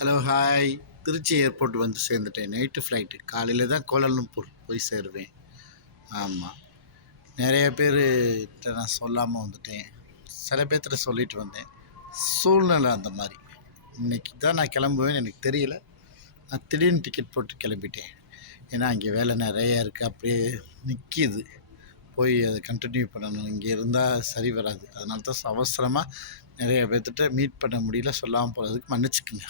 Hello hi. Trichy airport வந்து சேர்ந்துட்டேன். Night flight. காலையில் தான் கோலாலம்பூர் போய் சேருவேன். ஆமாம். நிறைய பேர்கிட்ட நான் சொல்லாமல் வந்துட்டேன். சில பேர்த்திட்ட சொல்லிட்டு வந்தேன். சூழ்நிலை அந்த மாதிரி. இன்றைக்கி தான் நான் கிளம்புவேன்னு எனக்கு தெரியல. நான் திடீர்னு டிக்கெட் போட்டு கிளம்பிட்டேன். ஏன்னா அங்கே வேலை நிறைய இருக்குது. அப்படியே நிற்கிது. போய் அதை கண்டினியூ பண்ணணும். இங்கே இருந்தால் சரி வராது. அதனால தான் அவசரமாக நிறைய பேர்த்திட்ட மீட் பண்ண முடியல. சொல்லாமல் போகிறதுக்கு மன்னிச்சுக்குங்க.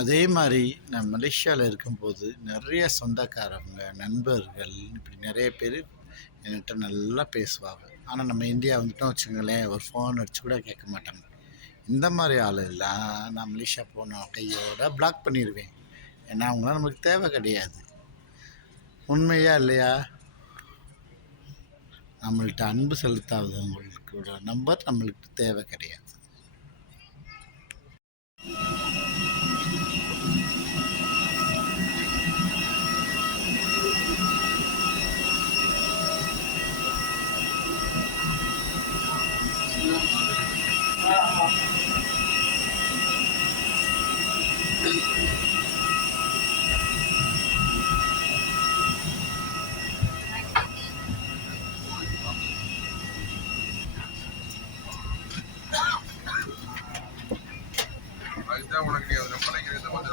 அதே மாதிரி நான் மலேசியாவில் இருக்கும்போது நிறைய சொந்தக்காரவங்க, நண்பர்கள் இப்படி நிறைய பேர் என்கிட்ட நல்லா பேசுவாங்க. ஆனால் நம்ம இந்தியா வந்துட்டோம் வச்சுங்களேன், ஒரு ஃபோன் அடிச்சு கூட கேட்க மாட்டாங்க. இந்த மாதிரி ஆளெல்லாம் நான் மலேசியா போன கையோட பிளாக் பண்ணிடுவேன். ஏன்னா அவங்களாம் நம்மளுக்கு தேவை கிடையாது. உண்மையா இல்லையா? நம்மள்கிட்ட அன்பு செலுத்தாதவங்களோட நம்பர் நம்மளுக்கு தேவை கிடையாது. அதுதான் உனக்கு அதில் பழைக்கிற இந்த மாதிரி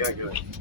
கேட்குறேன்.